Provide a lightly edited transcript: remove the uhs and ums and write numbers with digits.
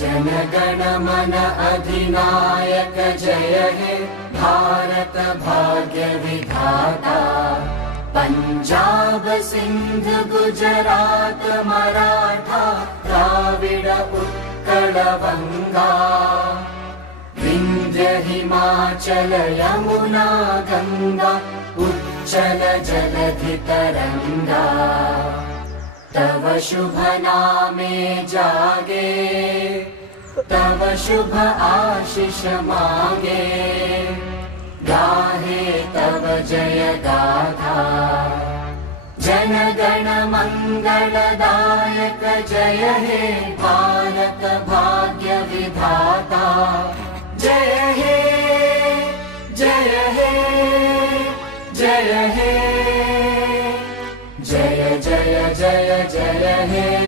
जनगण मन अधिनायक जय हे भारत भाग्य विधाता। पंजाब सिंध गुजरात मराठा द्राविड उत्कल बंगा। विंध्य हिमाचल यमुना गंगा उच्चल जलधि तरंगा। तव शुभ नामे जागे तव शुभ आशीष मांगे। गाहे तव जय गाथा जनगण मंगलदायक जय हे भारत भाग्य विधाता। जय हे जय हे जय हे जय जय जय जय हे।